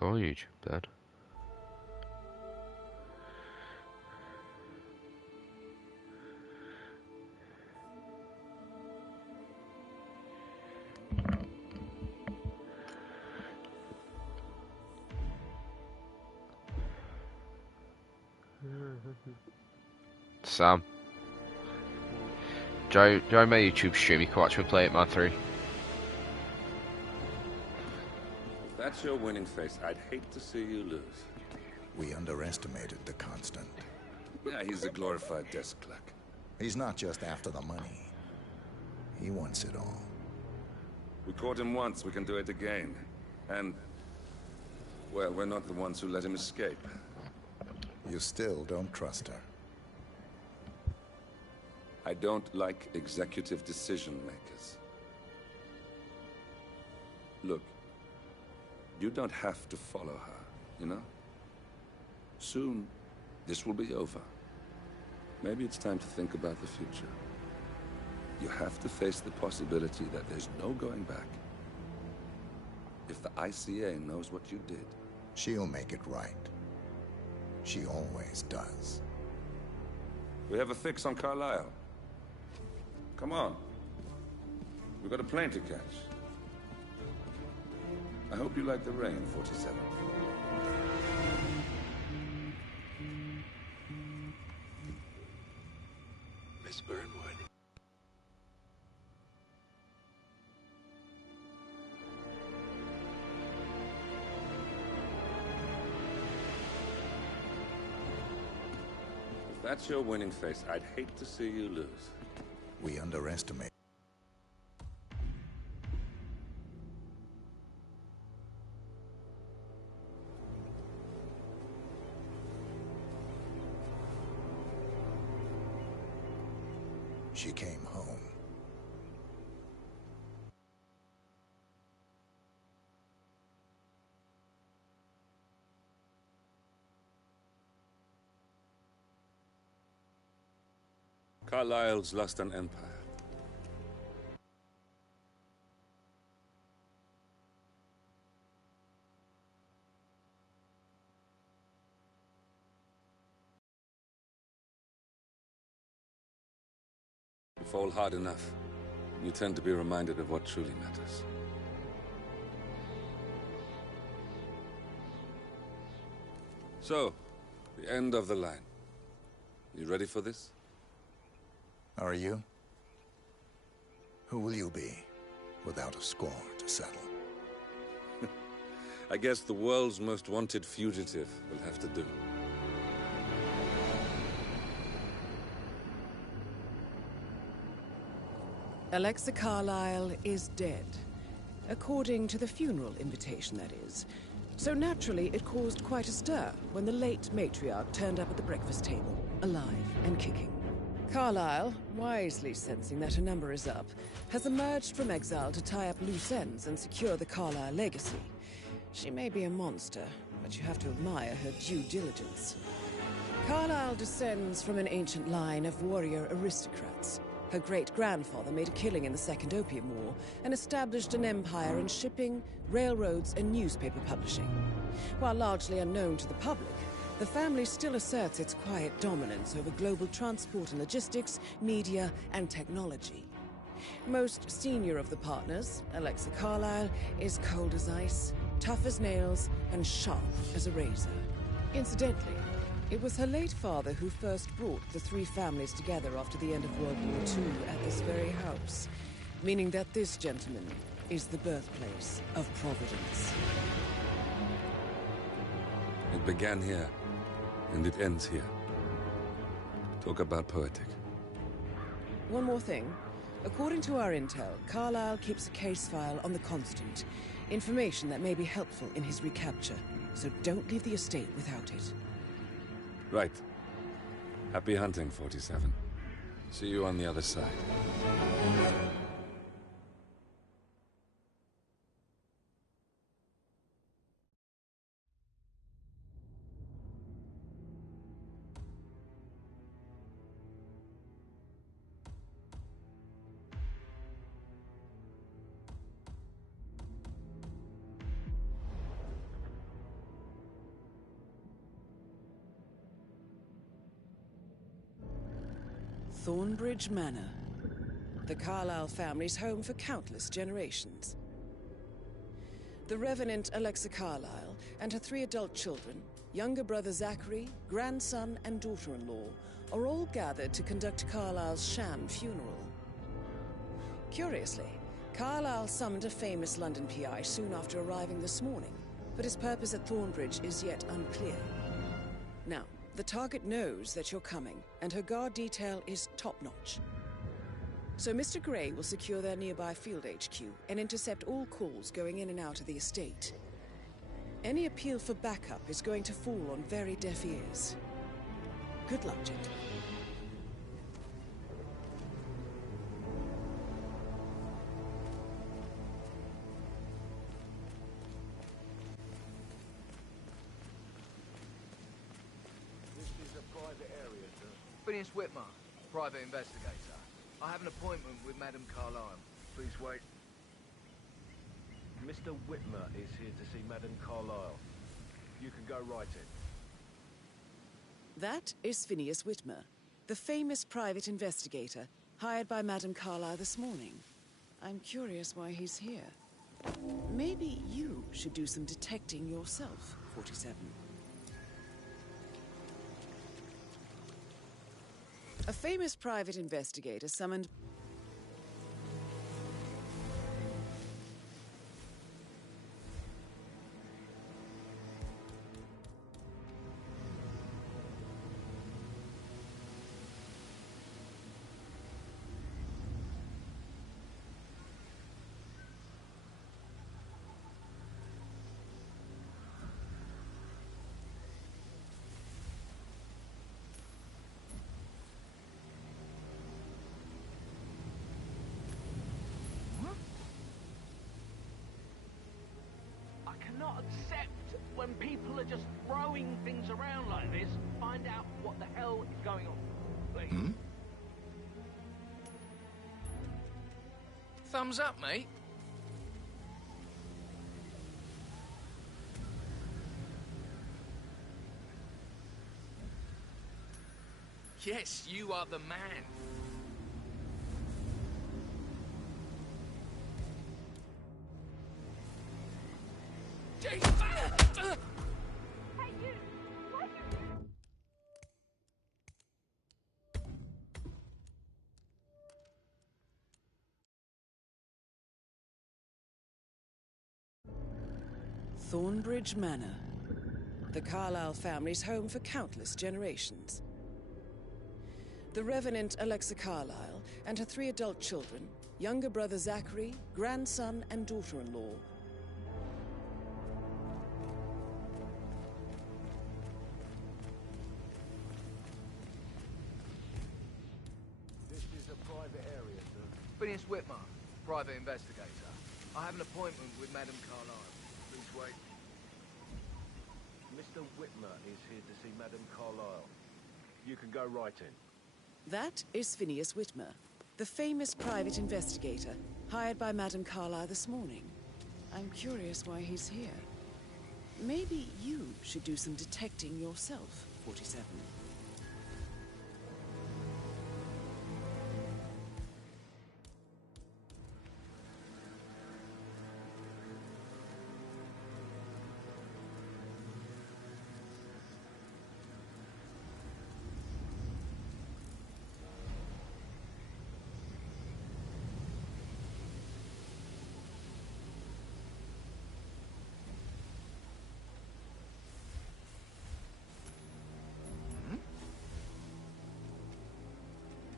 Go on YouTube, Dad. Sam, join my YouTube stream. You can watch me play Hitman 3. If that's your winning face, I'd hate to see you lose. We underestimated the Constant. Yeah, he's a glorified desk clerk. He's not just after the money. He wants it all. We caught him once, we can do it again. And, well, we're not the ones who let him escape. You still don't trust her. I don't like executive decision makers. Look, you don't have to follow her, you know? Soon, this will be over. Maybe it's time to think about the future. You have to face the possibility that there's no going back. If the ICA knows what you did... She'll make it right. She always does. We have a fix on Carlisle. Come on. We've got a plane to catch. I hope you like the rain, 47. Miss Burnwood. If that's your winning face, I'd hate to see you lose. We underestimate. She came home. Carlisle's lost an empire. You fall hard enough, you tend to be reminded of what truly matters. So, the end of the line. You ready for this? Are you? Who will you be, without a score to settle? I guess the world's most wanted fugitive will have to do. Alexa Carlisle is dead. According to the funeral invitation, that is. So naturally, it caused quite a stir when the late matriarch turned up at the breakfast table, alive and kicking. Carlisle, wisely sensing that her number is up, has emerged from exile to tie up loose ends and secure the Carlisle legacy. She may be a monster, but you have to admire her due diligence. Carlisle descends from an ancient line of warrior aristocrats. Her great-grandfather made a killing in the Second Opium War and established an empire in shipping, railroads, and newspaper publishing. While largely unknown to the public, the family still asserts its quiet dominance over global transport and logistics, media, and technology. Most senior of the partners, Alexa Carlisle, is cold as ice, tough as nails, and sharp as a razor. Incidentally, it was her late father who first brought the three families together after the end of World War II at this very house, meaning that this gentleman is the birthplace of Providence. It began here, and it ends here. Talk about poetic. One more thing. According to our intel, Carlisle keeps a case file on the Constant. Information that may be helpful in his recapture, so don't leave the estate without it. Right. Happy hunting, 47. See you on the other side. Thornbridge Manor. The Carlyle family's home for countless generations. The Revenant Alexa Carlyle and her 3 adult children, younger brother Zachary, grandson and daughter-in-law, are all gathered to conduct Carlyle's sham funeral. Curiously, Carlyle summoned a famous London PI soon after arriving this morning, but his purpose at Thornbridge is yet unclear. Now, the target knows that you're coming, and her guard detail is top-notch. So Mr. Gray will secure their nearby field HQ and intercept all calls going in and out of the estate. Any appeal for backup is going to fall on very deaf ears. Good luck, gentlemen. This is a private area, sir. Phineas Whitmer, private investigator. I have an appointment with Madame Carlyle. Please wait. Mr. Whitmer is here to see Madame Carlyle. You can go right in. That is Phineas Whitmer, the famous private investigator hired by Madame Carlyle this morning. I'm curious why he's here. Maybe you should do some detecting yourself, 47. A famous private investigator summoned... I cannot accept when people are just throwing things around like this. Find out what the hell is going on, please. Thumbs up, mate. Yes, you are the man. Thornbridge Manor. The Carlyle family's home for countless generations. The Revenant Alexa Carlyle and her 3 adult children, younger brother Zachary, grandson and daughter-in-law, This is a private area, sir. Phineas Whitmer, private investigator. I have an appointment with Madame Carlyle. Please wait. Mr. Whitmer is here to see Madame Carlyle. You can go right in. That is Phineas Whitmer, the famous private investigator hired by Madame Carlyle this morning. I'm curious why he's here. Maybe you should do some detecting yourself, 47.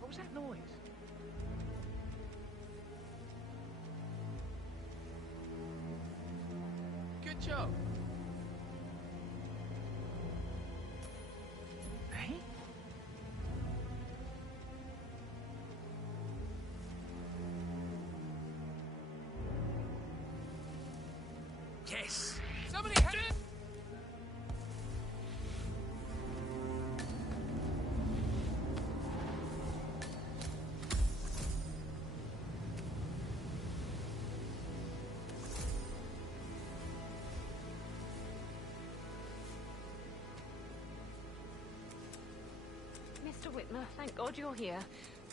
What was that noise? Good job. Hey? Yes! Somebody had it! Mr. Whitmer, thank God you're here.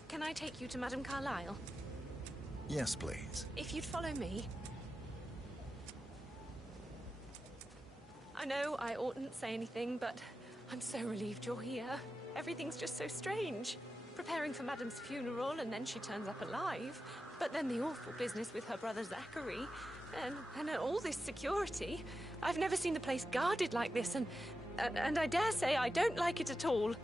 Can I take you to Madame Carlyle? Yes, please. If you'd follow me. I know I oughtn't say anything, but I'm so relieved you're here. Everything's just so strange. Preparing for Madame's funeral, and then she turns up alive. But then the awful business with her brother Zachary, and all this security. I've never seen the place guarded like this, and I dare say I don't like it at all.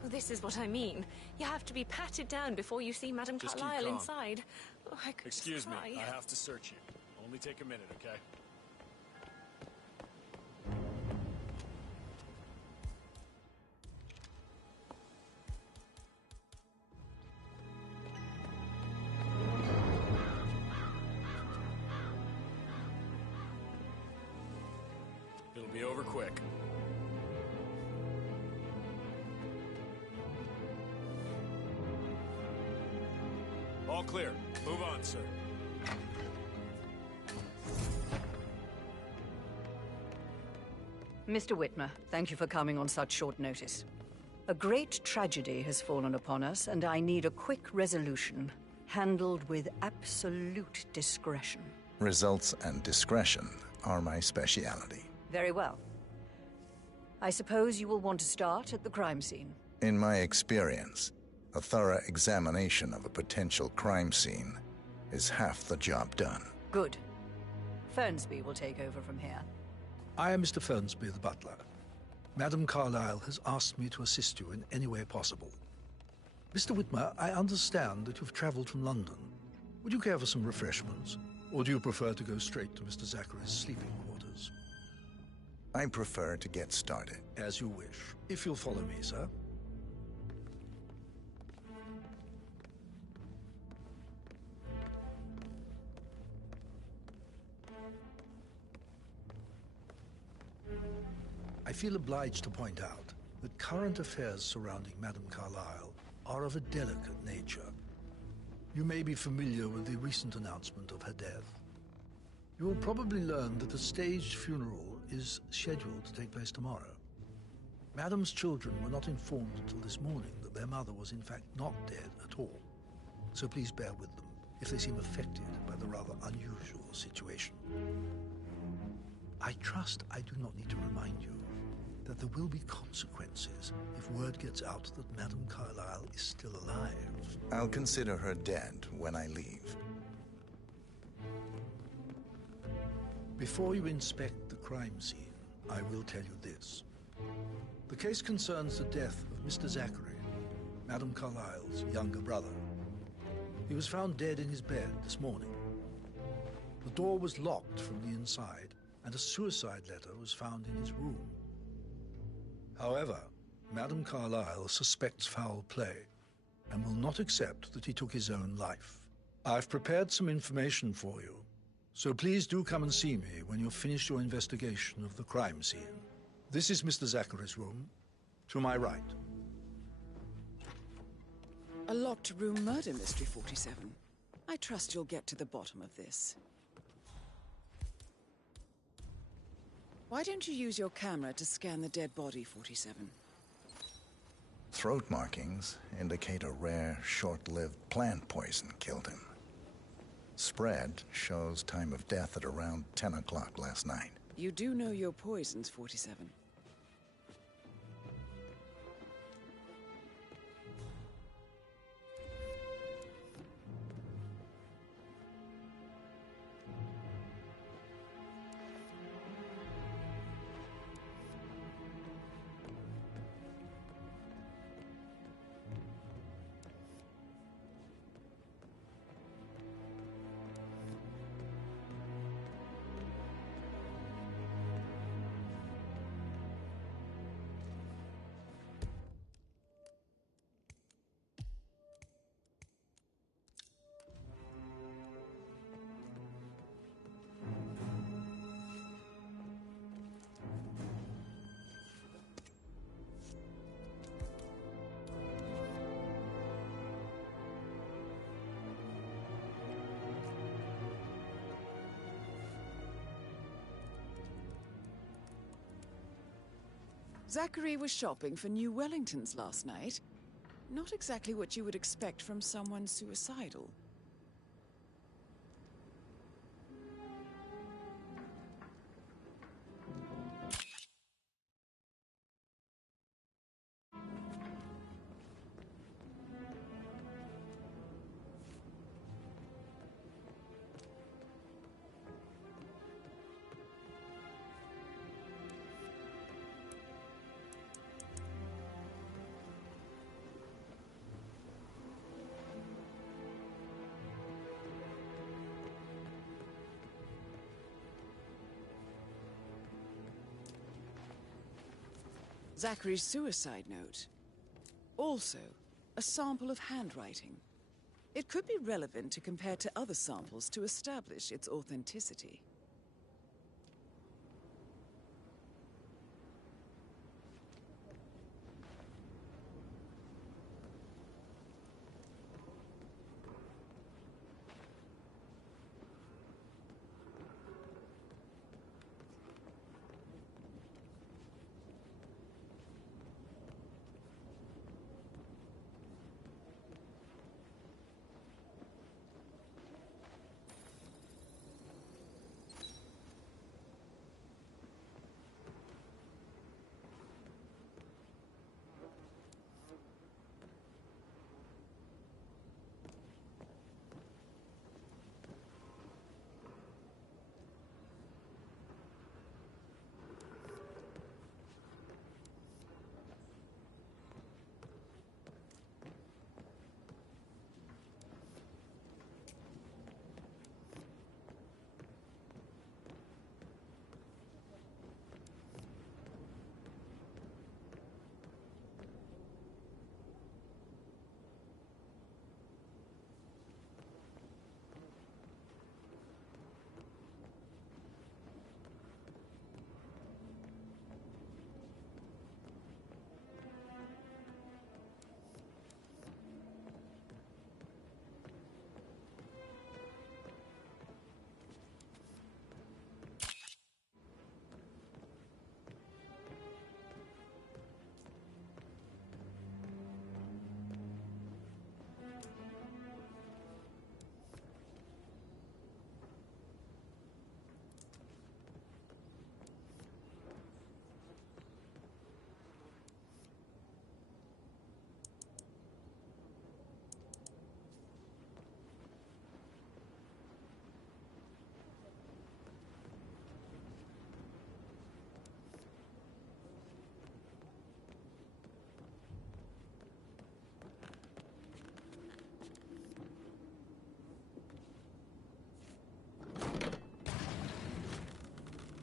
Well, this is what I mean. You have to be patted down before you see Madame Just Carlyle keep calm. inside. Oh, I could Excuse me, cry. I have to search you. Only take a minute, okay? It'll be over quick. All clear. Move on, sir. Mr. Whitmer, thank you for coming on such short notice. A great tragedy has fallen upon us, and I need a quick resolution, handled with absolute discretion. Results and discretion are my speciality. Very well. I suppose you will want to start at the crime scene. In my experience, a thorough examination of a potential crime scene is half the job done. Good. Fernsby will take over from here. I am Mr. Fernsby, the butler. Madame Carlyle has asked me to assist you in any way possible. Mr. Whitmer, I understand that you've traveled from London. Would you care for some refreshments? Or do you prefer to go straight to Mr. Zachary's sleeping quarters? I prefer to get started. As you wish. If you'll follow me, sir. I feel obliged to point out that current affairs surrounding Madame Carlyle are of a delicate nature. You may be familiar with the recent announcement of her death. You will probably learn that a staged funeral is scheduled to take place tomorrow. Madame's children were not informed until this morning that their mother was in fact not dead at all. So please bear with them if they seem affected by the rather unusual situation. I trust I do not need to remind you that there will be consequences if word gets out that Madame Carlyle is still alive. I'll consider her dead when I leave. Before you inspect the crime scene, I will tell you this. The case concerns the death of Mr. Zachary, Madame Carlyle's younger brother. He was found dead in his bed this morning. The door was locked from the inside, and a suicide letter was found in his room. However, Madame Carlyle suspects foul play and will not accept that he took his own life. I've prepared some information for you, so please do come and see me when you've finished your investigation of the crime scene. This is Mr. Zachary's room, to my right. A locked room murder mystery, 47. I trust you'll get to the bottom of this. Why don't you use your camera to scan the dead body, 47? Throat markings indicate a rare, short-lived plant poison killed him. Spread shows time of death at around 10 o'clock last night. You do know your poisons, 47. Zachary was shopping for new Wellingtons last night. Not exactly what you would expect from someone suicidal. Zachary's suicide note. Also, a sample of handwriting. It could be relevant to compare to other samples to establish its authenticity.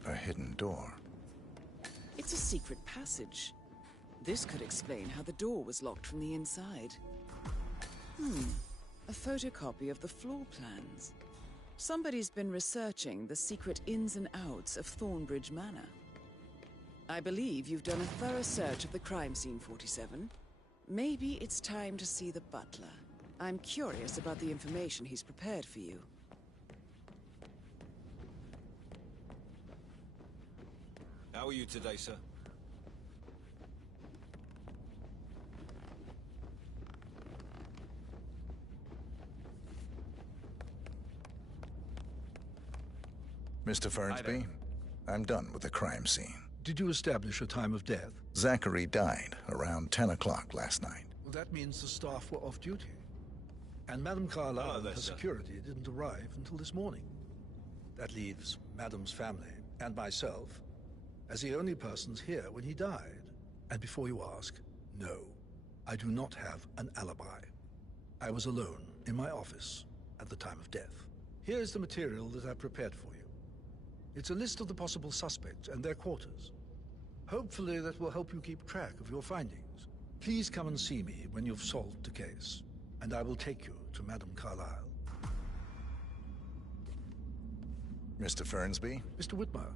A hidden door. It's a secret passage. This could explain how the door was locked from the inside. A photocopy of the floor plans. Somebody's been researching the secret ins and outs of Thornbridge Manor. I believe you've done a thorough search of the crime scene, 47. Maybe it's time to see the butler. I'm curious about the information he's prepared for you. How are you today, sir? Mr. Fernsby, I'm done with the crime scene. Did you establish a time of death? Zachary died around 10 o'clock last night. Well, that means the staff were off duty. And Madame Carlyle and her security didn't arrive until this morning. That leaves Madame's family and myself as the only persons here when he died. And before you ask, no, I do not have an alibi. I was alone in my office at the time of death. Here's the material that I've prepared for you. It's a list of the possible suspects and their quarters. Hopefully that will help you keep track of your findings. Please come and see me when you've solved the case, and I will take you to Madame Carlyle. Mr. Fernsby? Mr. Whitmer,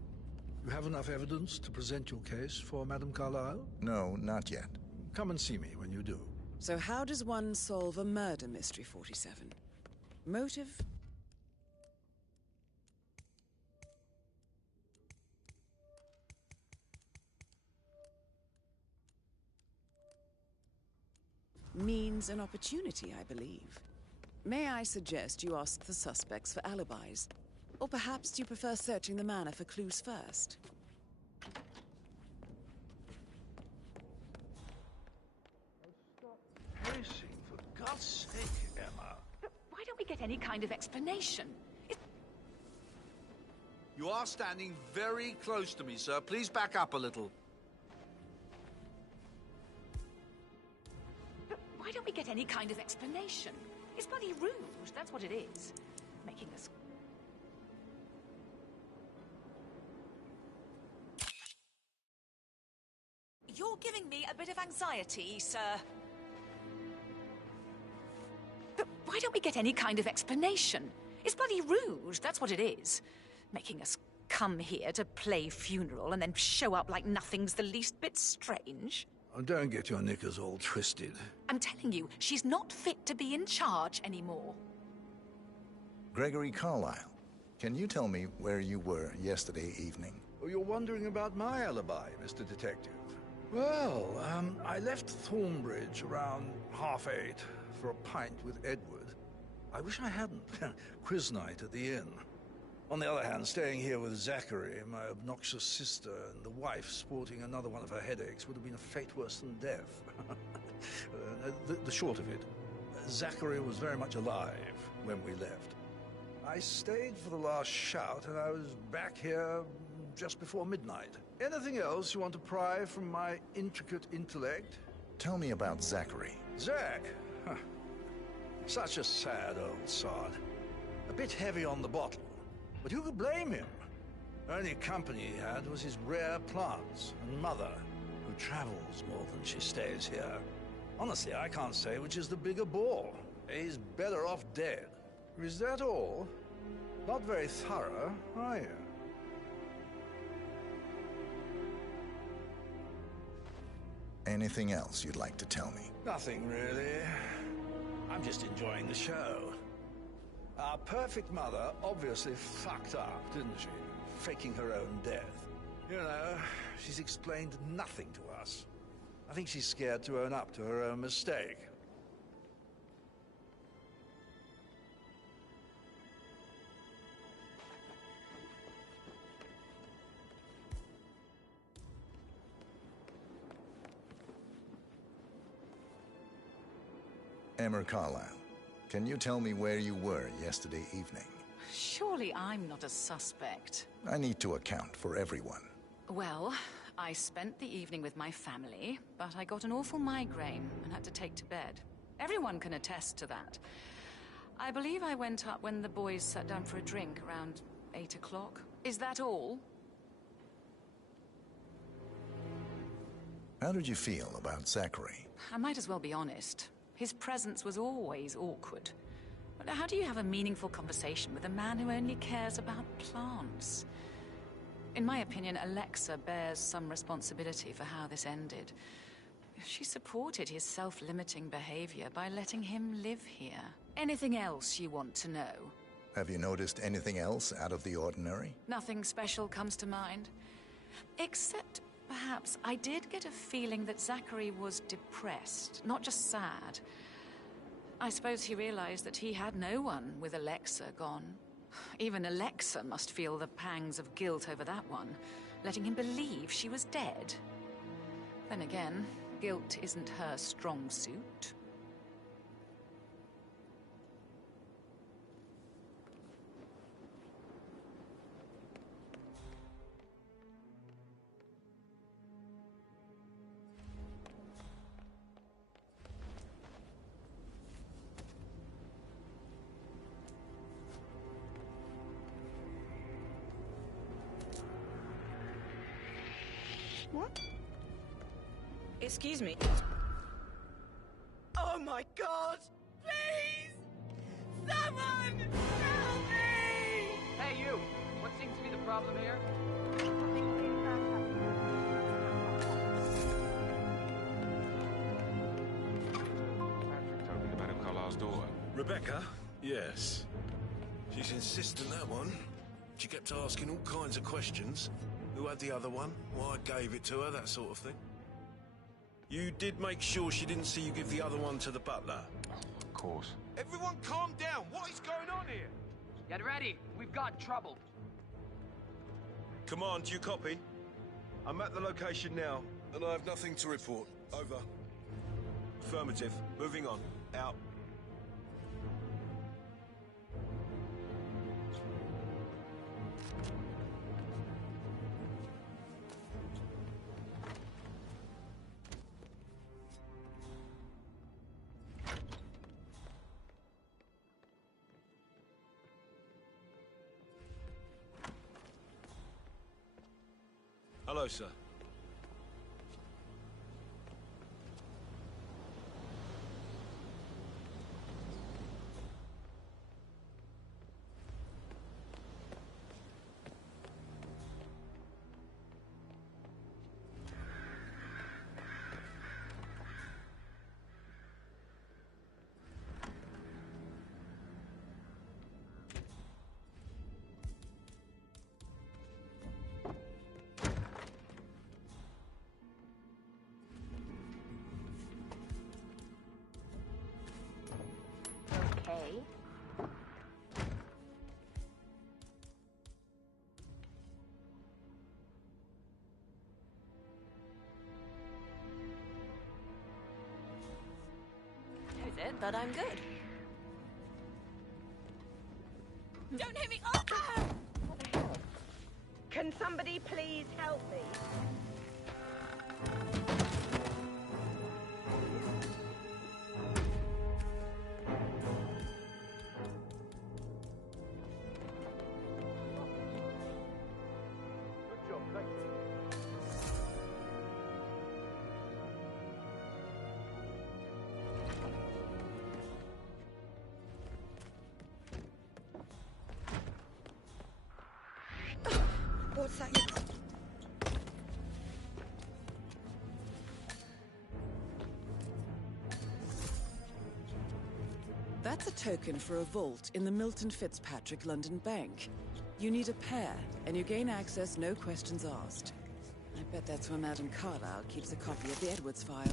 you have enough evidence to present your case for Madame Carlyle? No, not yet. Come and see me when you do. So how does one solve a murder mystery, 47? Motive? means an opportunity, I believe. May I suggest you ask the suspects for alibis? Or perhaps you prefer searching the manor for clues first? Pacing, for God's sake, Emma. But why don't we get any kind of explanation? You are standing very close to me, sir. Please back up a little. But why don't we get any kind of explanation? It's bloody rude, that's what it is. Making us... You're giving me a bit of anxiety, sir. But why don't we get any kind of explanation? It's bloody rude, that's what it is. Making us come here to play funeral and then show up like nothing's the least bit strange. Oh, don't get your knickers all twisted. I'm telling you, she's not fit to be in charge anymore. Gregory Carlyle, can you tell me where you were yesterday evening? Oh, you're wondering about my alibi, Mr. Detective. Well, I left Thornbridge around 8:30 for a pint with Edward. I wish I hadn't. Quiz night at the inn. On the other hand, staying here with Zachary, my obnoxious sister, and the wife sporting another one of her headaches would have been a fate worse than death. The short of it, Zachary was very much alive when we left. I stayed for the last shout, and I was back here just before midnight. Anything else you want to pry from my intricate intellect? Tell me about Zachary. Zach? Huh. Such a sad old sod. A bit heavy on the bottle. But who could blame him? The only company he had was his rare plants and mother, who travels more than she stays here. Honestly, I can't say which is the bigger ball. He's better off dead. Is that all? Not very thorough, are you? Anything else you'd like to tell me? Nothing really. I'm just enjoying the show. Our perfect mother obviously fucked up, didn't she? Faking her own death. You know, she's explained nothing to us. I think she's scared to own up to her own mistake. Emma Carlyle, can you tell me where you were yesterday evening? Surely I'm not a suspect. I need to account for everyone. Well, I spent the evening with my family, but I got an awful migraine and had to take to bed. Everyone can attest to that. I believe I went up when the boys sat down for a drink around 8 o'clock. Is that all? How did you feel about Zachary? I might as well be honest. His presence was always awkward. But how do you have a meaningful conversation with a man who only cares about plants? In my opinion, Alexa bears some responsibility for how this ended. She supported his self-limiting behavior by letting him live here. Anything else you want to know? Have you noticed anything else out of the ordinary? Nothing special comes to mind. Except, perhaps, I did get a feeling that Zachary was depressed, not just sad. I suppose he realized that he had no one with Alexa gone. Even Alexa must feel the pangs of guilt over that one, letting him believe she was dead. Then again, guilt isn't her strong suit. What? Excuse me. Oh my God! Please! Someone! Help me! Hey, you! What seems to be the problem here? Patrick told me about Madame Carlyle's daughter. Rebecca? Yes. She's insistent, that one. She kept asking all kinds of questions. Who had the other one? Why I gave it to her, that sort of thing. You did make sure she didn't see you give the other one to the butler? Of course. Everyone calm down. What is going on here? Get ready. We've got trouble. Command, do you copy? I'm at the location now, and I have nothing to report. Over. Affirmative. Moving on. Out. Hello, sir. Okay. Knows it, but I'm good. Don't hit me! Oh! What the hell? Can somebody please help me? What's that? That's a token for a vault in the Milton Fitzpatrick London Bank. You need a pair, and you gain access no questions asked. I bet that's where Madame Carlyle keeps a copy of the Edwards file.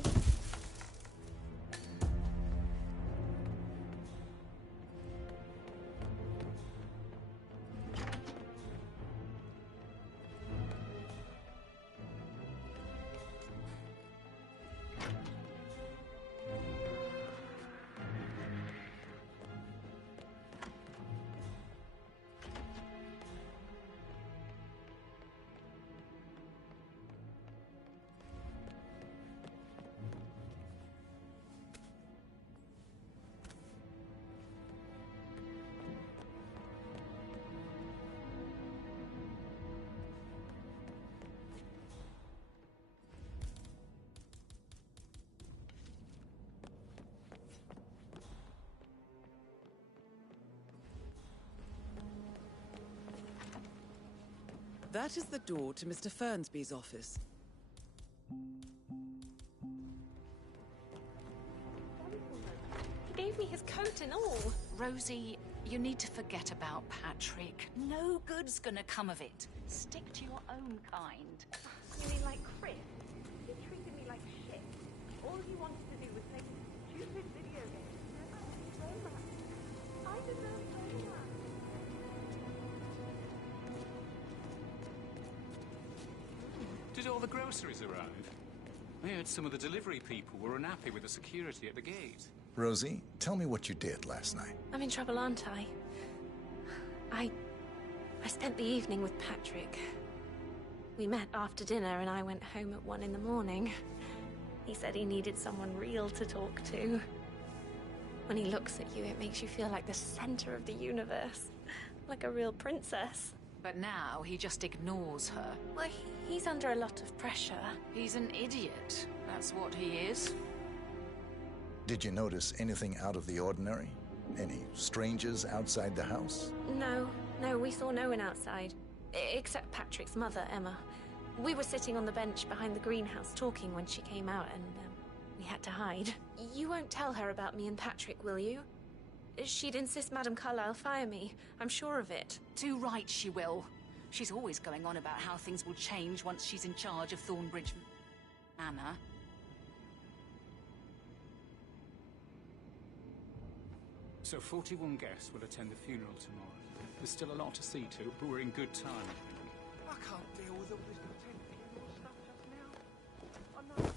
That is the door to Mr. Fernsby's office. He gave me his coat and all. Rosie, you need to forget about Patrick. No good's gonna come of it. Stick to your own kind. You mean like Chris? He treated me like shit. All he wanted to do was play stupid video games. I deserve romance. Did all the groceries arrive? I heard some of the delivery people were unhappy with the security at the gate. Rosie, tell me what you did last night. I'm in trouble, aren't I? I spent the evening with Patrick. We met after dinner and I went home at 1 in the morning. He said he needed someone real to talk to. When he looks at you, it makes you feel like the center of the universe. Like a real princess. But now he just ignores her. Well, he's under a lot of pressure. He's an idiot. That's what he is. Did you notice anything out of the ordinary? Any strangers outside the house? No, we saw no one outside. Except Patrick's mother, Emma. We were sitting on the bench behind the greenhouse talking when she came out and we had to hide. You won't tell her about me and Patrick, will you? She'd insist Madame Carlyle fire me. I'm sure of it. Too right she will. She's always going on about how things will change once she's in charge of Thornbridge Manor. So 41 guests will attend the funeral tomorrow. There's still a lot to see to, but we're in good time, I think. I can't deal with all this pretend funeral stuff just now. I know.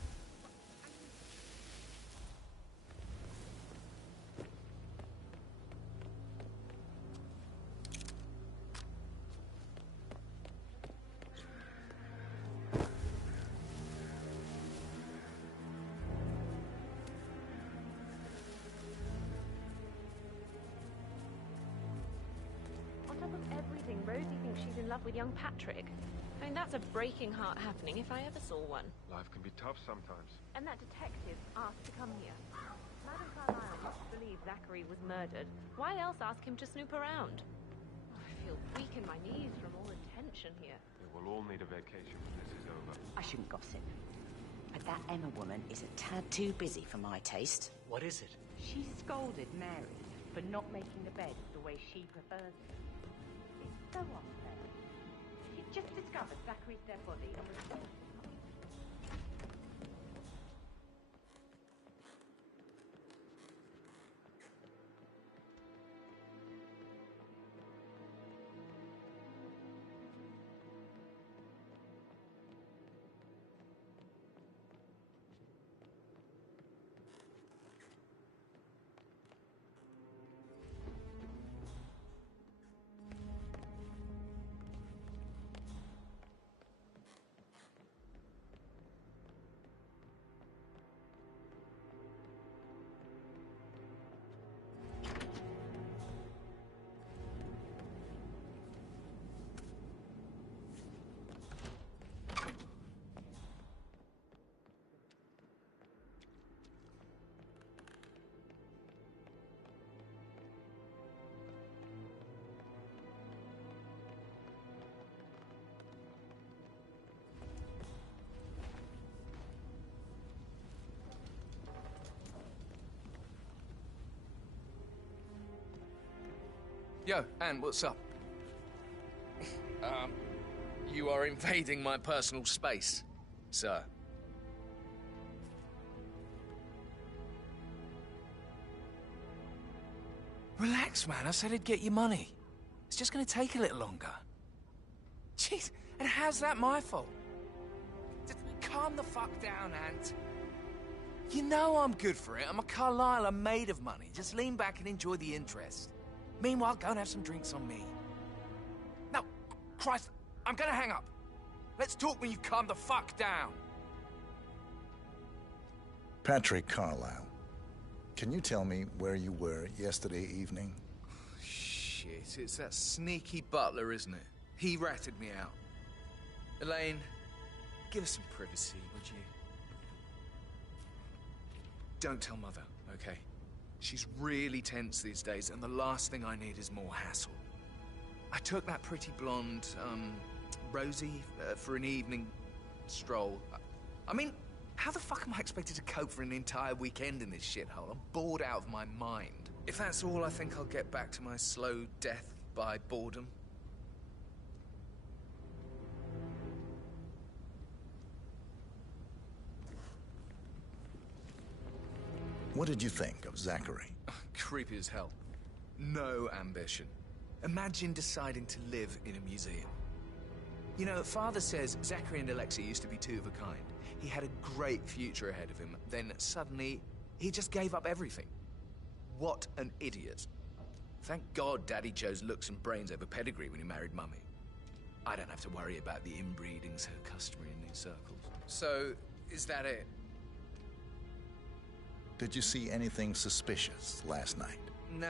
On top of everything, Rosie thinks she's in love with young Patrick. I mean, that's a breaking heart happening if I ever saw one. Life can be tough sometimes. And that detective asked to come here. Madame Carlyle must believe Zachary was murdered. Why else ask him to snoop around? Oh, I feel weak in my knees from all the tension here. We'll all need a vacation when this is over. I shouldn't gossip, but that Emma woman is a tad too busy for my taste. What is it? She scolded Mary for not making the bed the way she prefers it. It's so unfair. She just discovered Zachary's dead body and was... Yo, Anne, what's up? You are invading my personal space, sir. Relax, man. I said I'd get you money. It's just gonna take a little longer. Jeez, and how's that my fault? Just calm the fuck down, Ant. You know I'm good for it. I'm a Carlyle. I'm made of money. Just lean back and enjoy the interest. Meanwhile, go and have some drinks on me. No, Christ, I'm gonna hang up. Let's talk when you've calmed the fuck down. Patrick Carlyle, can you tell me where you were yesterday evening? Shit, it's that sneaky butler, isn't it? He ratted me out. Elaine, give us some privacy, would you? Don't tell Mother, okay? She's really tense these days, and the last thing I need is more hassle. I took that pretty blonde, Rosie, for an evening stroll. I mean, how the fuck am I expected to cope for an entire weekend in this shithole? I'm bored out of my mind. If that's all, I think I'll get back to my slow death by boredom. What did you think of Zachary? Creepy as hell. No ambition. Imagine deciding to live in a museum. You know, Father says Zachary and Alexei used to be two of a kind. He had a great future ahead of him. Then suddenly, he just gave up everything. What an idiot. Thank God Daddy chose looks and brains over pedigree when he married Mummy. I don't have to worry about the inbreeding so customary in these circles. So, is that it? Did you see anything suspicious last night? No.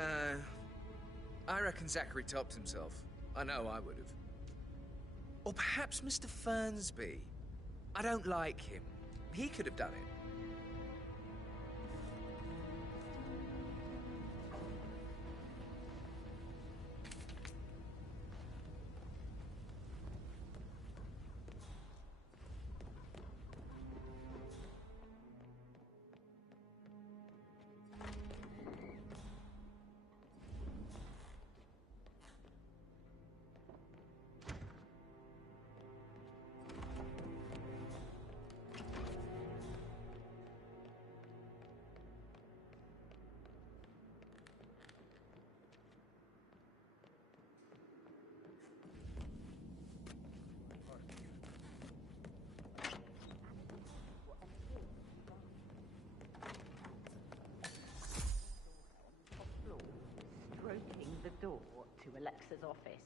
I reckon Zachary topped himself. I know I would have. Or perhaps Mr. Fernsby. I don't like him. He could have done it. Alexa's office.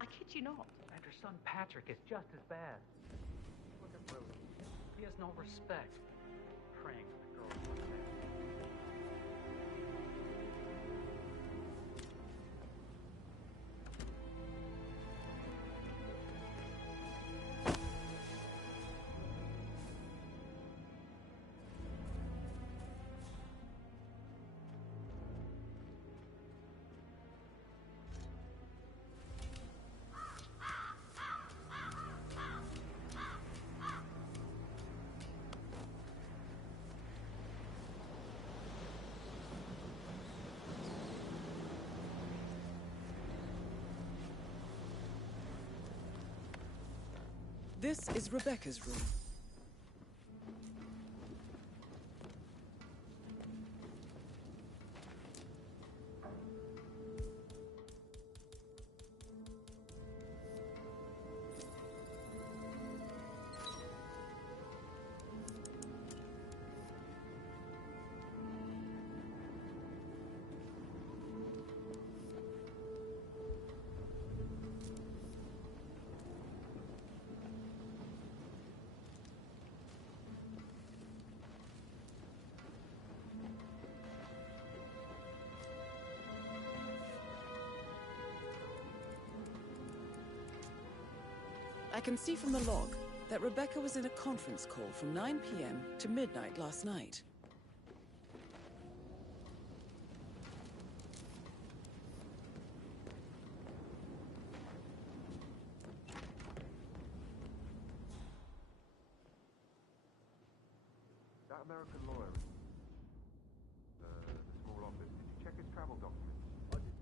I kid you not. And her son Patrick is just as bad. Look at Willie. He has no respect. Praying for the girls like that. This is Rebecca's room. I can see from the log that Rebecca was in a conference call from 9 p.m. to midnight last night. That American lawyer. The small office. Did you check his travel documents? I did.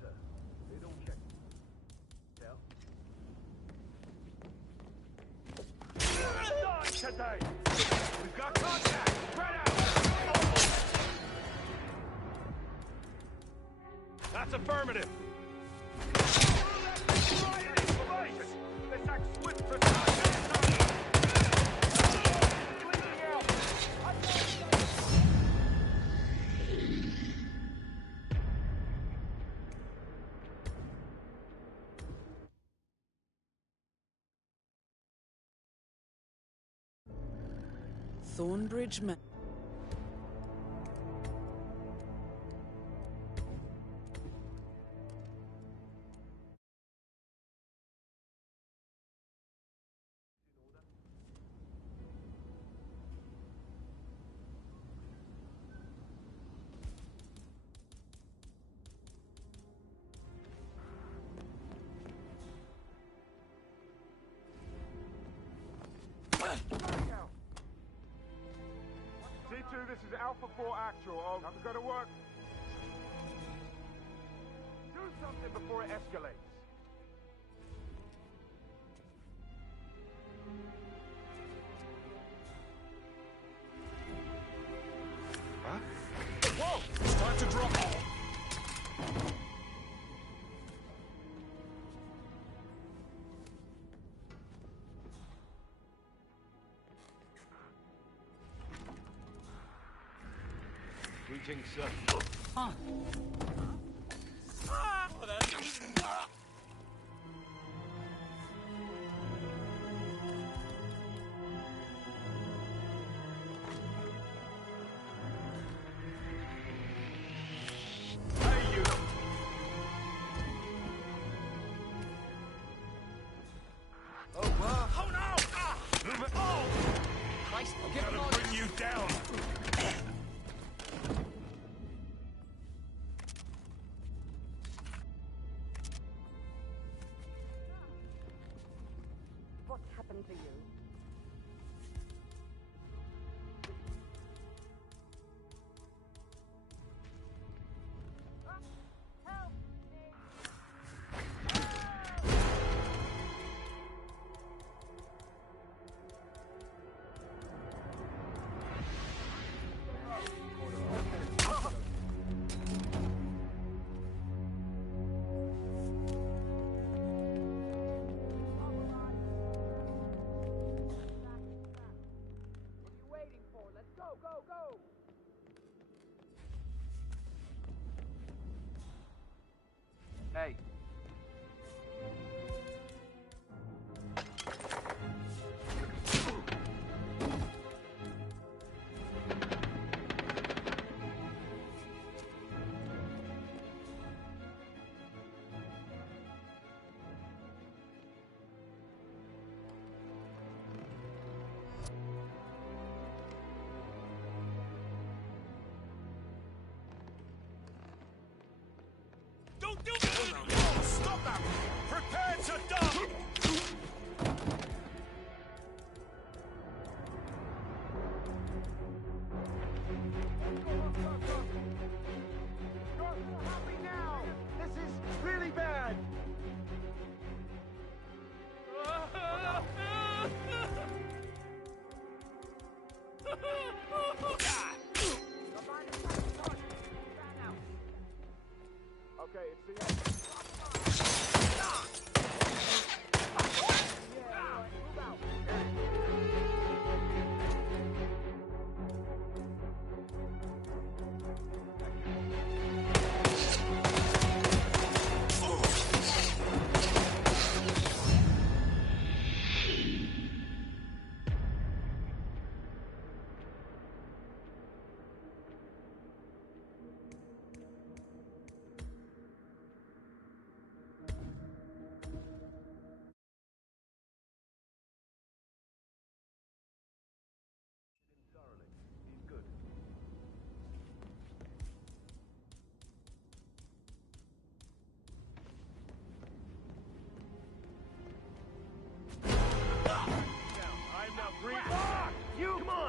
Sir, it all checked. Yeah? Die today! We've got contact! Spread out! That's affirmative. Let's act swift for time. Bleeding out. Thornbridge Man. C2, this is Alpha 4 actual. Oh, have to go to work. Do something before it escalates. Huh? Whoa! It's time to drop. Greetings, sir. Huh. Hey, you! Oh, what? Oh, no! Ah! Move it! Oh! Christ, I'm gonna bring you down!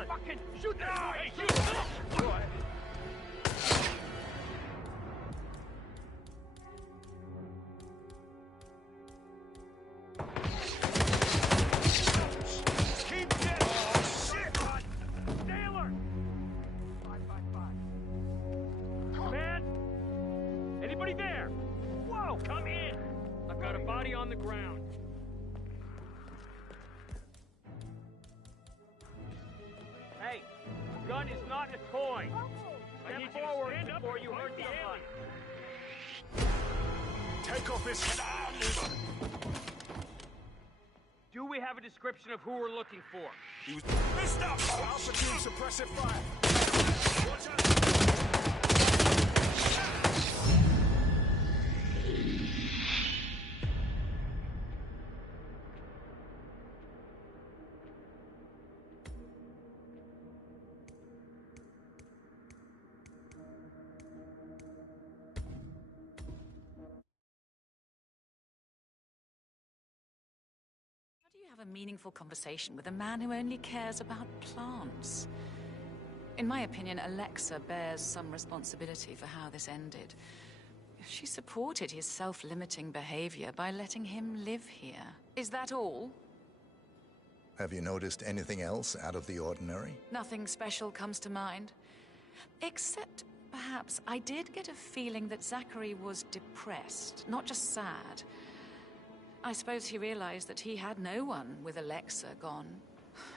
Fucking shoot that guy! Hey, shoot! Keep getting. Oh, shit! Stay alert! 555. Man? Anybody there? Whoa! Come in! I've got a body on the ground. Hey, a gun is not a toy. I need forward before you hurt the alien. Take off his head. Do we have a description of who we're looking for? He was missed up. Altitude suppressive fire. Watch out. How do you have a meaningful conversation with a man who only cares about plants? In my opinion, Alexa bears some responsibility for how this ended. She supported his self-limiting behavior by letting him live here. Is that all? Have you noticed anything else out of the ordinary? Nothing special comes to mind. Except, perhaps, I did get a feeling that Zachary was depressed, not just sad. I suppose he realized that he had no one with Alexa gone.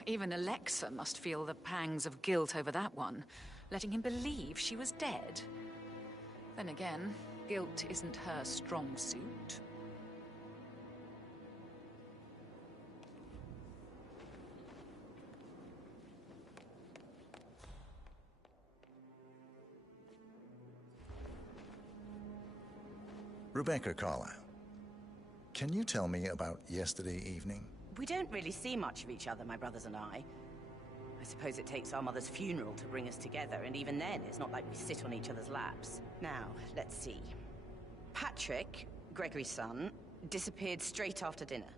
Even Alexa must feel the pangs of guilt over that one, letting him believe she was dead. Then again, guilt isn't her strong suit. Rebecca Carlyle, can you tell me about yesterday evening? We don't really see much of each other, my brothers and I. I suppose it takes our mother's funeral to bring us together, and even then, it's not like we sit on each other's laps. Now, let's see. Patrick, Gregory's son, disappeared straight after dinner.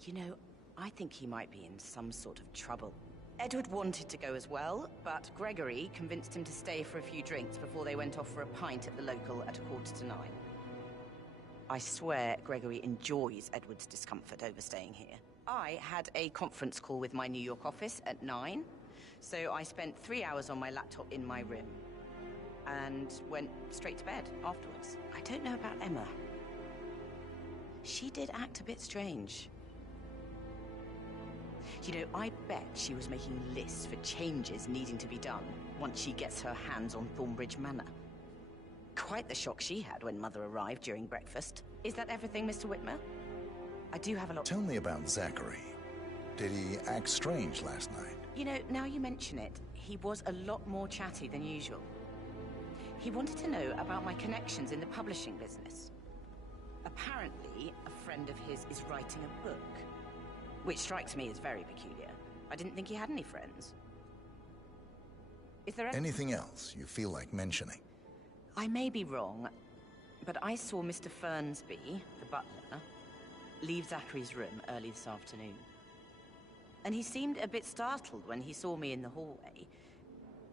You know, I think he might be in some sort of trouble. Edward wanted to go as well, but Gregory convinced him to stay for a few drinks before they went off for a pint at the local at 8:45. I swear Gregory enjoys Edward's discomfort over staying here. I had a conference call with my New York office at 9, so I spent 3 hours on my laptop in my room and went straight to bed afterwards. I don't know about Emma. She did act a bit strange. You know, I bet she was making lists for changes needing to be done once she gets her hands on Thornbridge Manor. Quite the shock she had when Mother arrived during breakfast. Is that everything, Mr. Whitmer? I do have a lot... Tell me about Zachary. Did he act strange last night? You know, now you mention it, he was a lot more chatty than usual. He wanted to know about my connections in the publishing business. Apparently, a friend of his is writing a book, which strikes me as very peculiar. I didn't think he had any friends. Is there anything else you feel like mentioning? I may be wrong, but I saw Mr. Fernsby, the butler, leave Zachary's room early this afternoon. And he seemed a bit startled when he saw me in the hallway.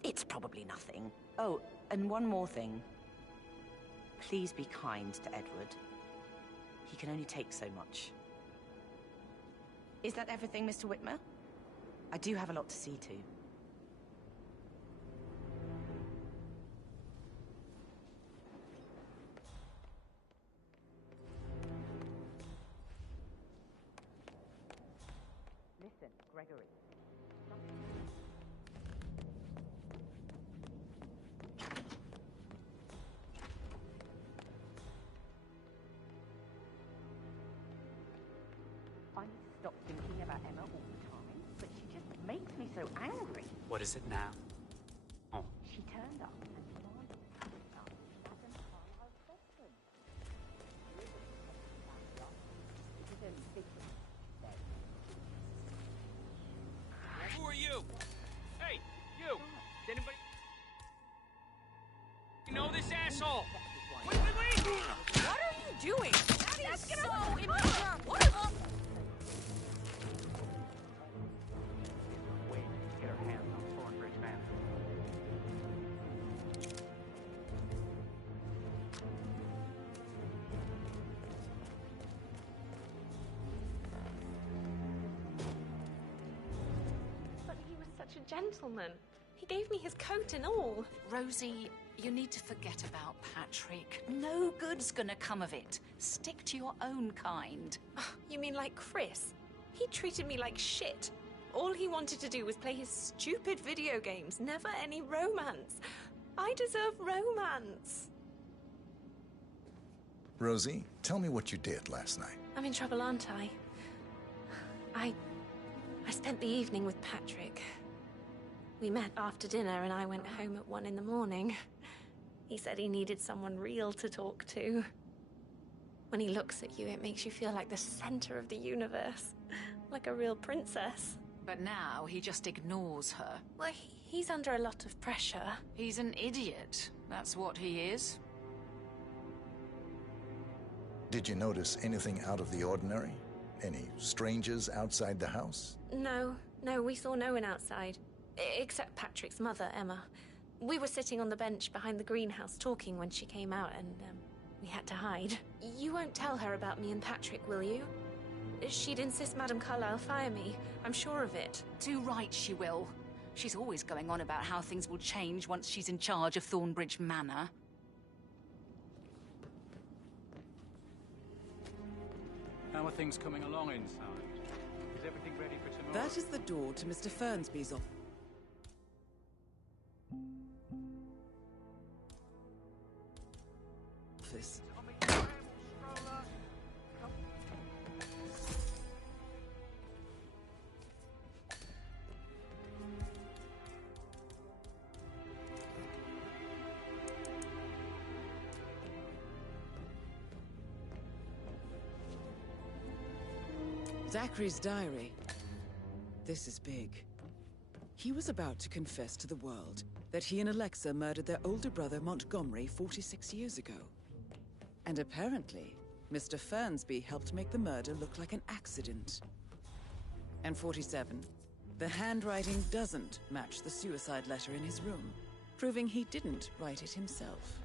It's probably nothing. Oh, and one more thing. Please be kind to Edward. He can only take so much. Is that everything, Mr. Whitmer? I do have a lot to see to. Listen, Gregory. I stop thinking about Emma all the time, but she just makes me so angry. What is it now? Oh. She turned up and demanded to discuss Madame Carlyle's bedroom. It was only business, she said. Who are you? Hey, you! Does anybody... You know this asshole? Wait! What are you doing? That is so immature! What? Wait, get her gentleman. He gave me his coat and all. Rosie, you need to forget about Patrick. No good's gonna come of it. Stick to your own kind. You mean like Chris? He treated me like shit. All he wanted to do was play his stupid video games, never any romance. I deserve romance. Rosie, tell me what you did last night. I'm in trouble, aren't I? I spent the evening with Patrick. We met after dinner and I went home at 1 in the morning. He said he needed someone real to talk to. When he looks at you, it makes you feel like the center of the universe. Like a real princess. But now he just ignores her. Well, he's under a lot of pressure. He's an idiot. That's what he is. Did you notice anything out of the ordinary? Any strangers outside the house? No, we saw no one outside. Except Patrick's mother, Emma. We were sitting on the bench behind the greenhouse talking when she came out and, we had to hide. You won't tell her about me and Patrick, will you? She'd insist Madame Carlyle fire me. I'm sure of it. Too right she will. She's always going on about how things will change once she's in charge of Thornbridge Manor. How are things coming along inside? Is everything ready for tomorrow? That is the door to Mr. Fernsby's office. Zachary's diary. This is big. He was about to confess to the world that he and Alexa murdered their older brother Montgomery 46 years ago. And apparently, Mr. Fernsby helped make the murder look like an accident. And 47, the handwriting doesn't match the suicide letter in his room, proving he didn't write it himself.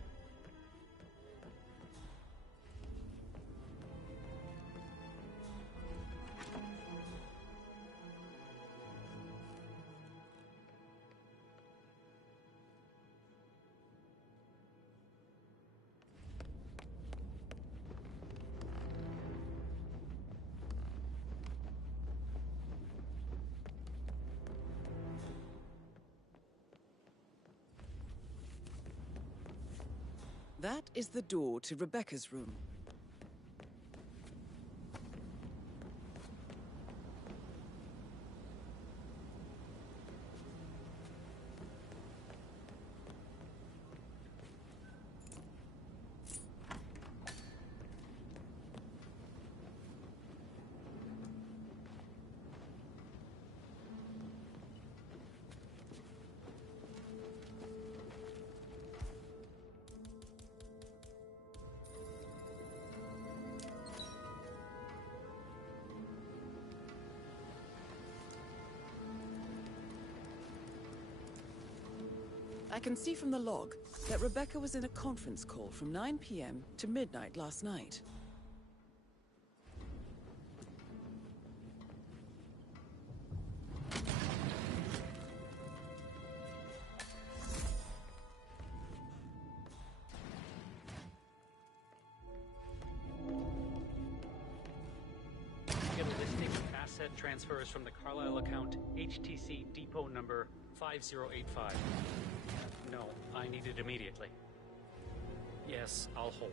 That is the door to Rebecca's room. I can see from the log that Rebecca was in a conference call from 9 p.m. to midnight last night. Get a listing of asset transfers from the Carlisle account HTC depot number 5085. No, I need it immediately. Yes, I'll hold.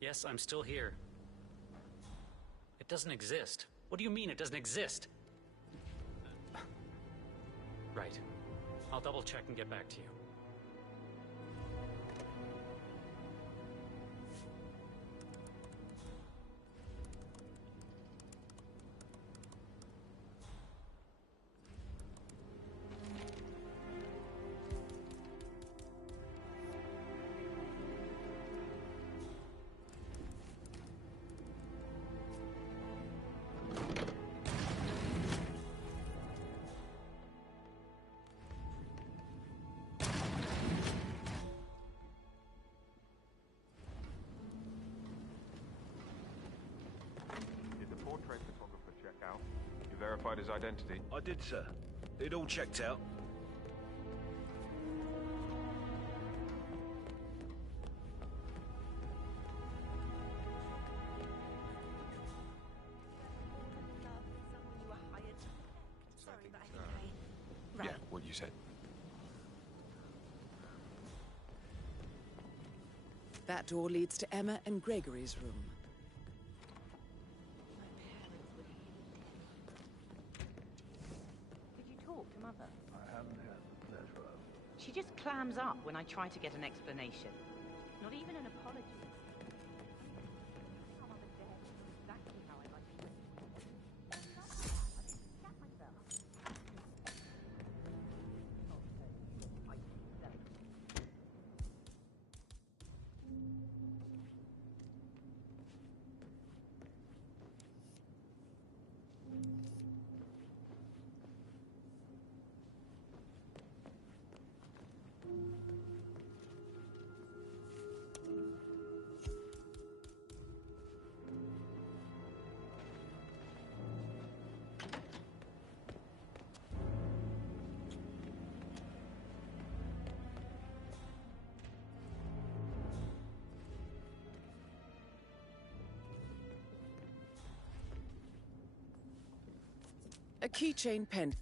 Yes, I'm still here. It doesn't exist. What do you mean it doesn't exist? Right. I'll double check and get back to you. check out. You verified his identity? I did, sir. It all checked out. Yeah, what you said. That door leads to Emma and Gregory's room. Did you talk to Mother? I haven't had the pleasure of. She just clams up when I try to get an explanation. Not even an apology. Exactly how I like it. A keychain pendant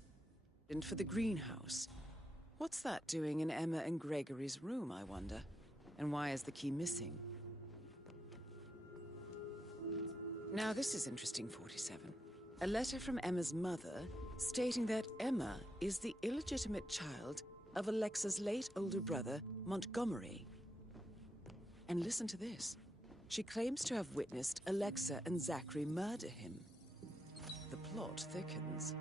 for the greenhouse. What's that doing in Emma and Gregory's room, I wonder? And why is the key missing? Now this is interesting, 47. A letter from Emma's mother stating that Emma is the illegitimate child of Alexa's late older brother, Montgomery. And listen to this. She claims to have witnessed Alexa and Zachary murder him. The plot thickens.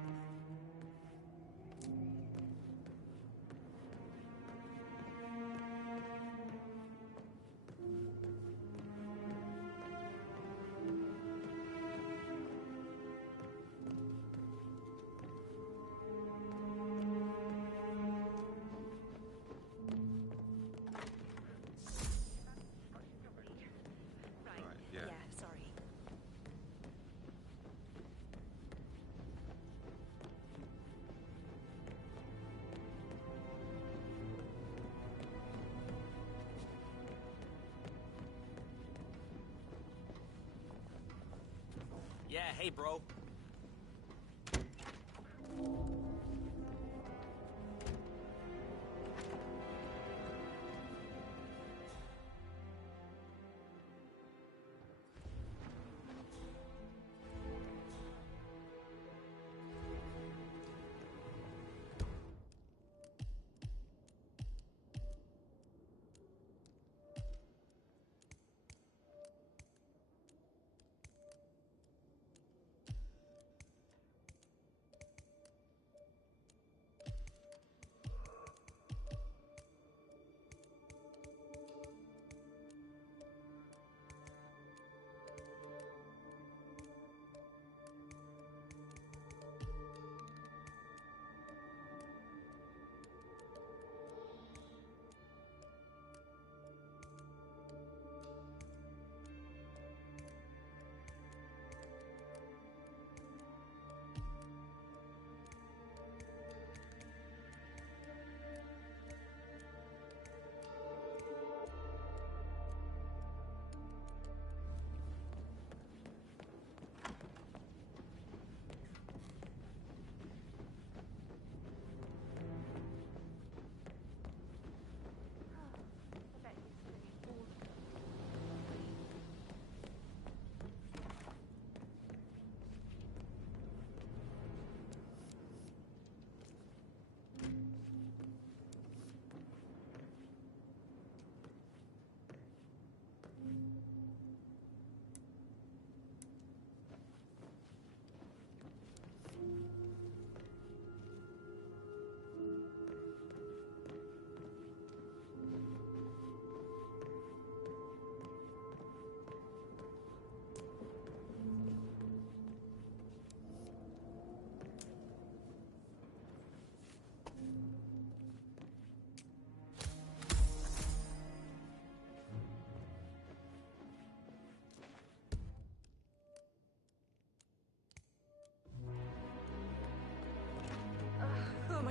Yeah, hey, bro.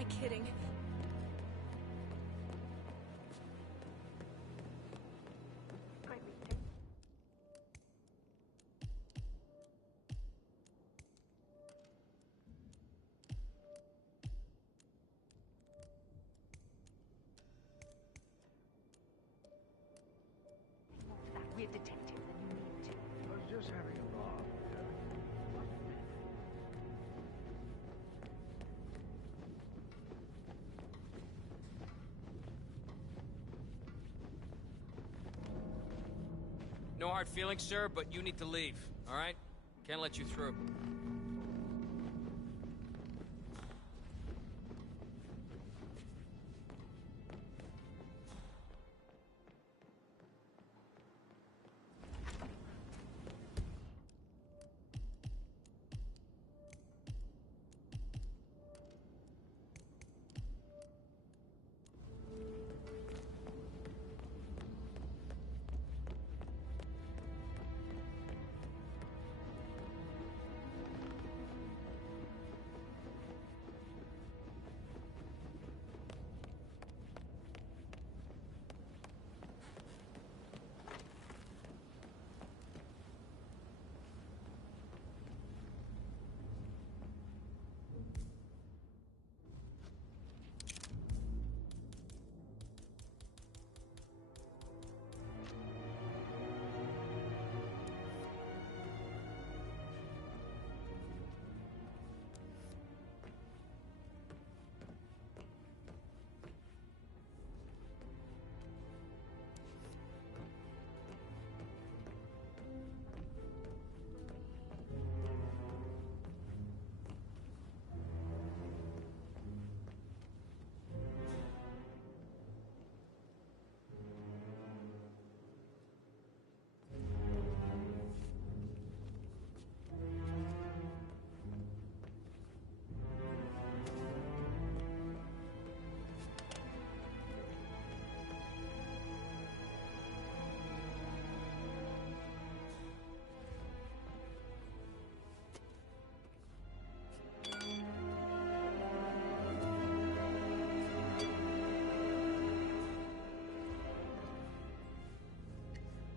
I kidding? We're detectives and you need to. I was just having a laugh. No hard feelings, sir, but you need to leave, all right? Can't let you through.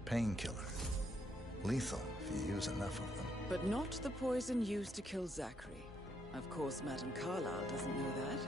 Painkiller. Lethal if you use enough of them. But not the poison used to kill Zachary. Of course, Madame Carlyle doesn't know that.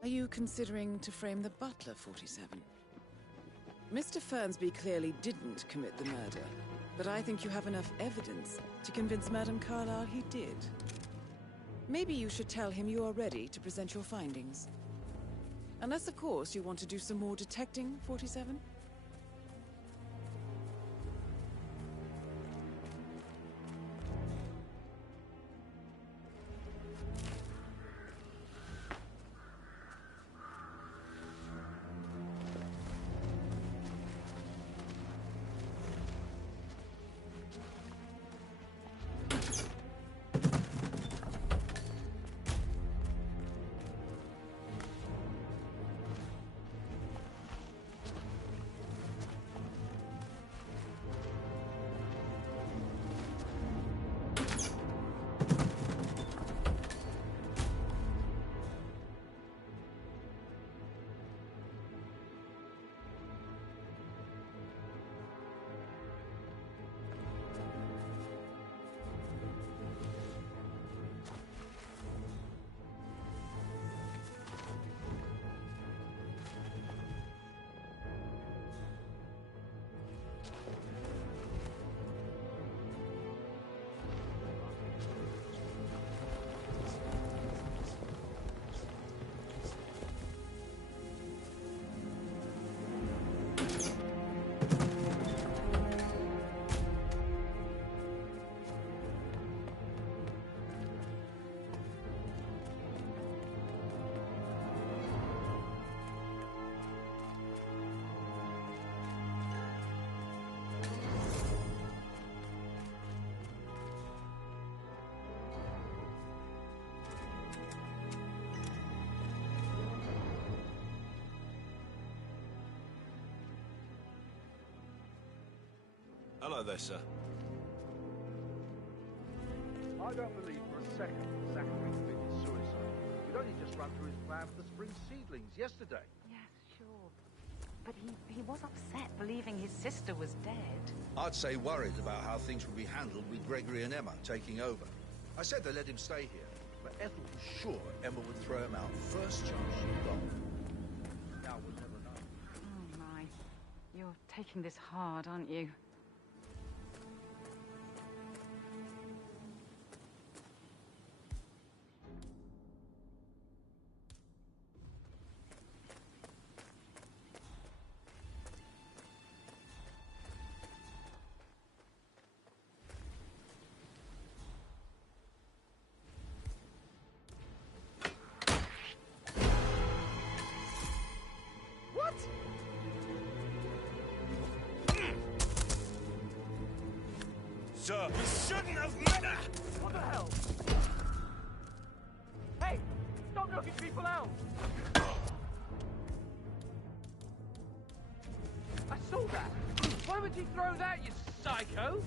Are you considering to frame the butler, 47? Mr. Fernsby clearly didn't commit the murder, but I think you have enough evidence to convince Madame Carlyle he did. Maybe you should tell him you are ready to present your findings. Unless, of course, you want to do some more detecting, 47? Hello there, sir. I don't believe for a second that Zachary committed suicide. We'd only just run through his plan for the spring seedlings yesterday. Yes, sure. But he was upset believing his sister was dead. I'd say worried about how things would be handled with Gregory and Emma taking over. I said they let him stay here, but Ethel was sure Emma would throw him out first chance she got. Now we'll never know. Oh my. You're taking this hard, aren't you? Sir, you shouldn't have met her! What the hell? Hey! Stop knocking people out! I saw that! Why would you throw that, you psycho?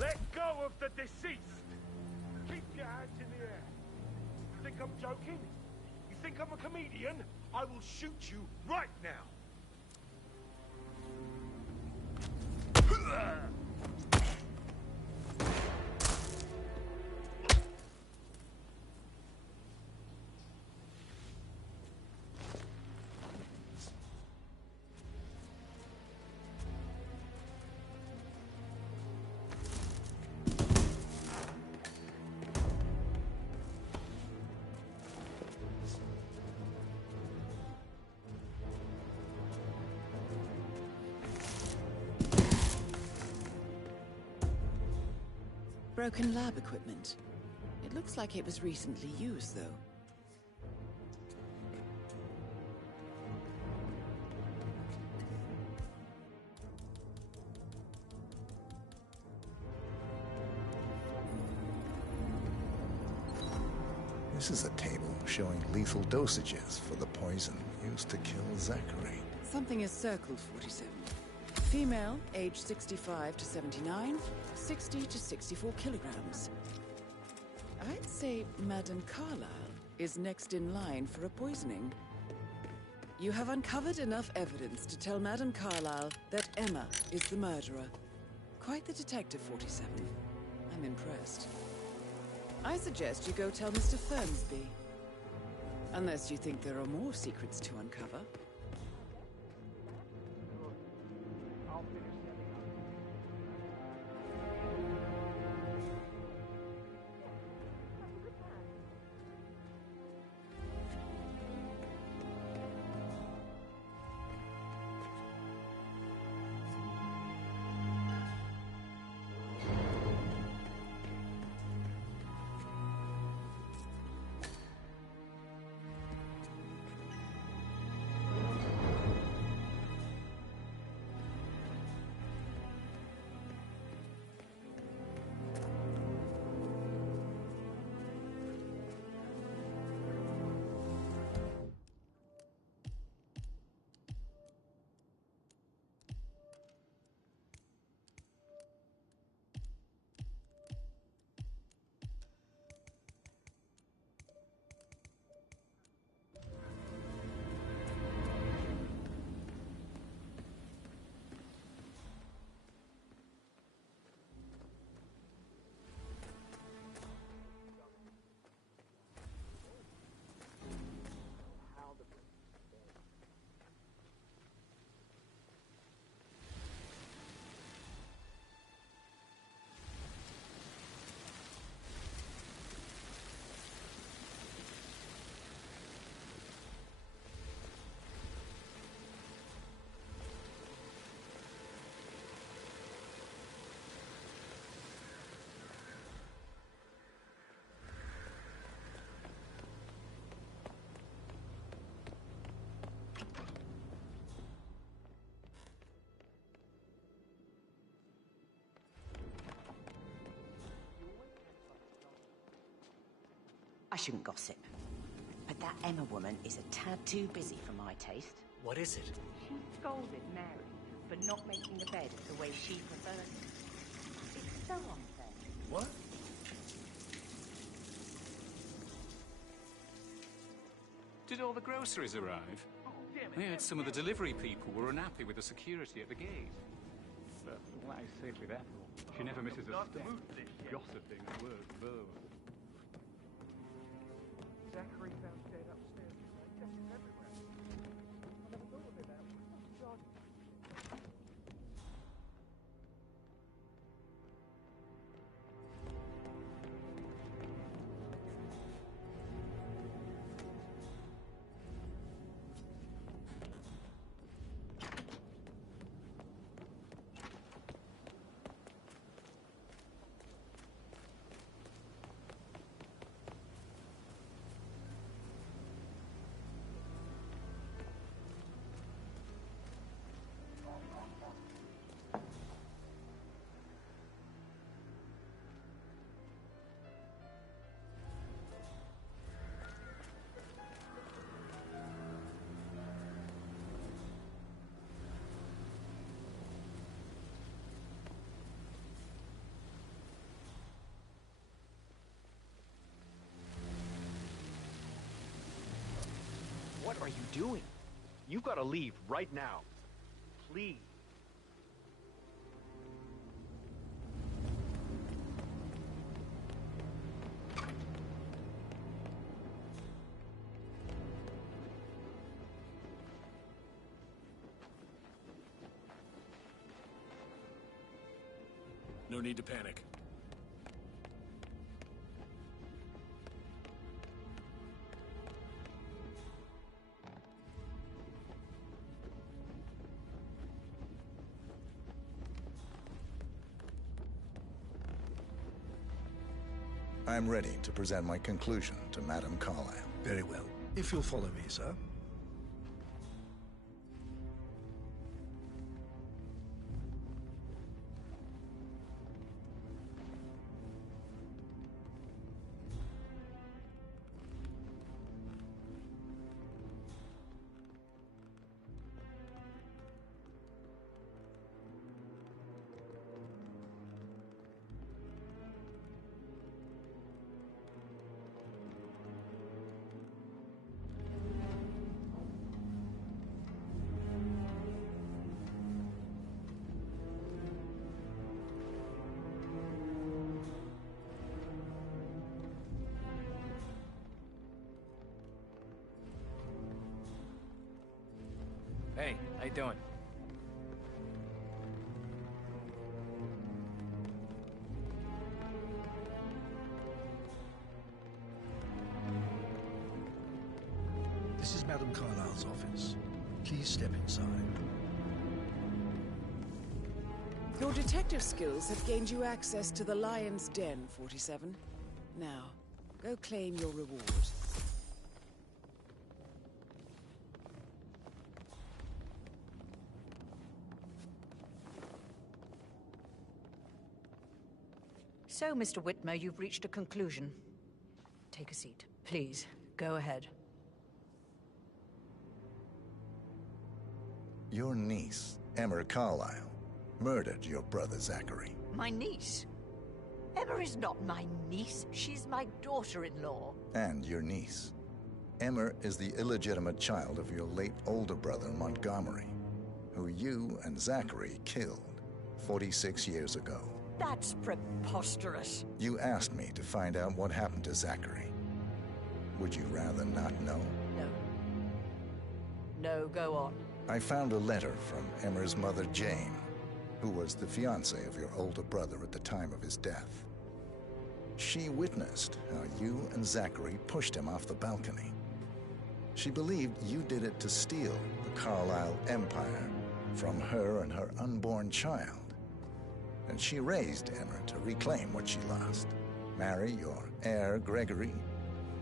Let go of the deceased! Keep your hands in the air. You think I'm joking? You think I'm a comedian? I will shoot you right now! broken lab equipment. It looks like it was recently used, though. This is a table showing lethal dosages for the poison used to kill Zachary. Something is circled 47. Female, age 65 to 79, 60 to 64 kilograms. I'd say Madame Carlyle is next in line for a poisoning. You have uncovered enough evidence to tell Madame Carlyle that Emma is the murderer. Quite the detective, 47. I'm impressed. I suggest you go tell Mr. Fernsby. Unless you think there are more secrets to uncover. I shouldn't gossip, but that Emma woman is a tad too busy for my taste. What is it? She scolded Mary for not making the bed the way she preferred it. It's so unfair. What? Did all the groceries arrive? I heard some of the delivery people were unhappy with the security at the gate. But what is safely there for? She never misses a step. Gossiping word verb. Zachary found dead upstairs. Guesses everywhere. I never thought of it that way. What are you doing? You've got to leave right now. Please. No need to panic. I'm ready to present my conclusion to Madame Carlyle. Very well. If you'll follow me, sir. Hey, how you doing? This is Madame Carlyle's office. Please step inside. Your detective skills have gained you access to the Lion's Den, 47. Now, go claim your reward. So, Mr. Whitmer, you've reached a conclusion. Take a seat. Please, go ahead. Your niece, Emma Carlyle, murdered your brother Zachary. My niece? Emma is not my niece. She's my daughter-in-law. And your niece. Emma is the illegitimate child of your late older brother, Montgomery, who you and Zachary killed 46 years ago. That's preposterous. You asked me to find out what happened to Zachary. Would you rather not know? No. No, go on. I found a letter from Emma's mother, Jane, who was the fiancée of your older brother at the time of his death. She witnessed how you and Zachary pushed him off the balcony. She believed you did it to steal the Carlyle empire from her and her unborn child. And she raised Emma to reclaim what she lost. Marry your heir, Gregory,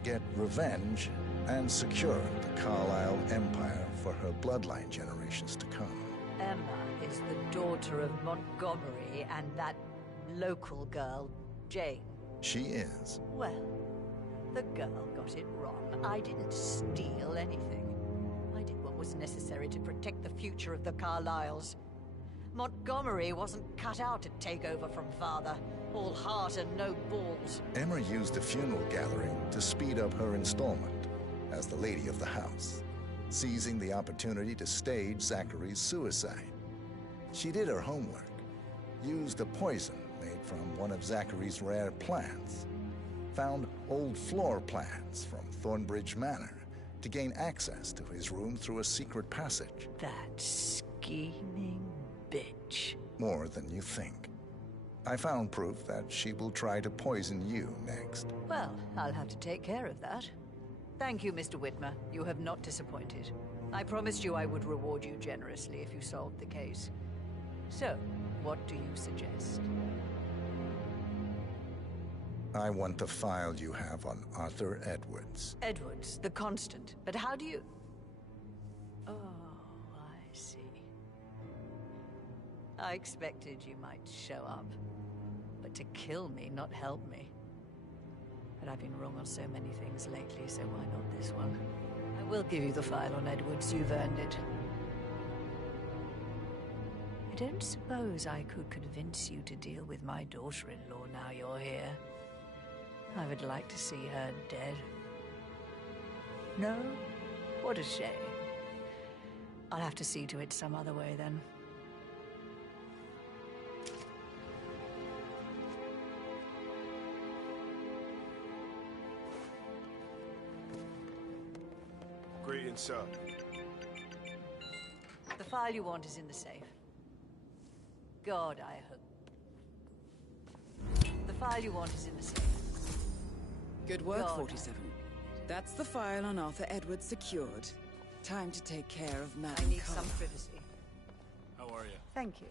get revenge, and secure the Carlyle empire for her bloodline generations to come. Emma is the daughter of Montgomery and that local girl, Jane. She is. Well, the girl got it wrong. I didn't steal anything. I did what was necessary to protect the future of the Carlyles. Montgomery wasn't cut out to take over from father. All heart and no balls. Emma used the funeral gathering to speed up her installment as the lady of the house, seizing the opportunity to stage Zachary's suicide. She did her homework, used a poison made from one of Zachary's rare plants, found old floor plans from Thornbridge Manor to gain access to his room through a secret passage. That scheming bitch. More than you think. I found proof that she will try to poison you next. Well, I'll have to take care of that. Thank you, Mr. Whitmer. You have not disappointed. I promised you I would reward you generously if you solved the case. So, what do you suggest? I want the file you have on Arthur Edwards. Edwards, the Constant. But how do you... Oh, I see. I expected you might show up. But to kill me, not help me. But I've been wrong on so many things lately, so why not this one? I will give you the file on Edwards. You've earned it. I don't suppose I could convince you to deal with my daughter-in-law now you're here. I would like to see her dead. No? What a shame. I'll have to see to it some other way then. Greetings, sir. The file you want is in the safe. God, I hope. The file you want is in the safe. Good work, God, 47. That's the file on Arthur Edwards secured. Time to take care of Madame I need Carlyle. some privacy. How are you? Thank you.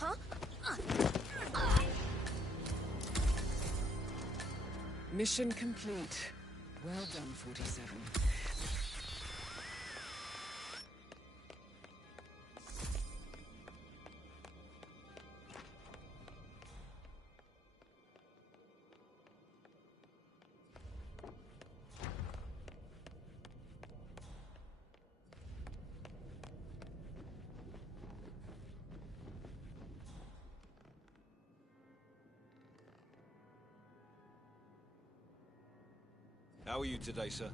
Huh? Mission complete. Well done, 47. How are you today, sir?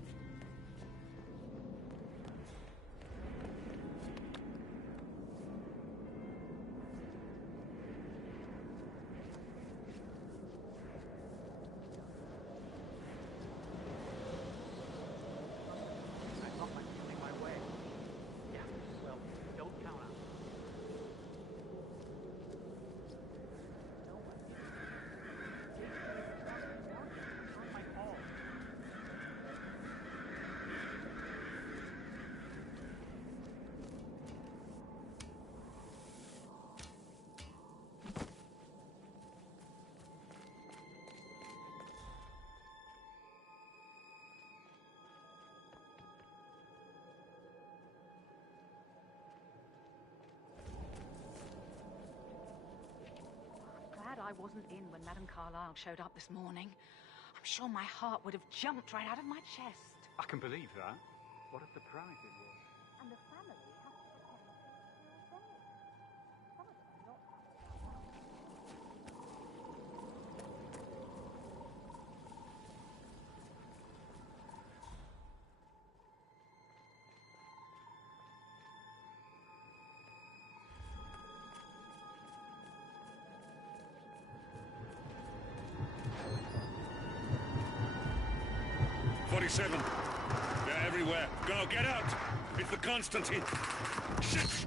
Glad I wasn't in when Madame Carlyle showed up this morning. I'm sure my heart would have jumped right out of my chest. I can believe that. What a surprise it was. And the family has to pretend they're still dead. Some of them are not '47. They're everywhere. Go, get out! It's the Constantine. Shit!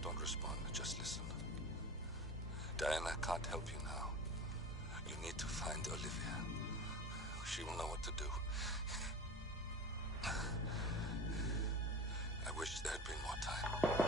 Don't respond, just listen. Diana can't help you now. You need to find Olivia. She will know what to do. I wish there had been more time.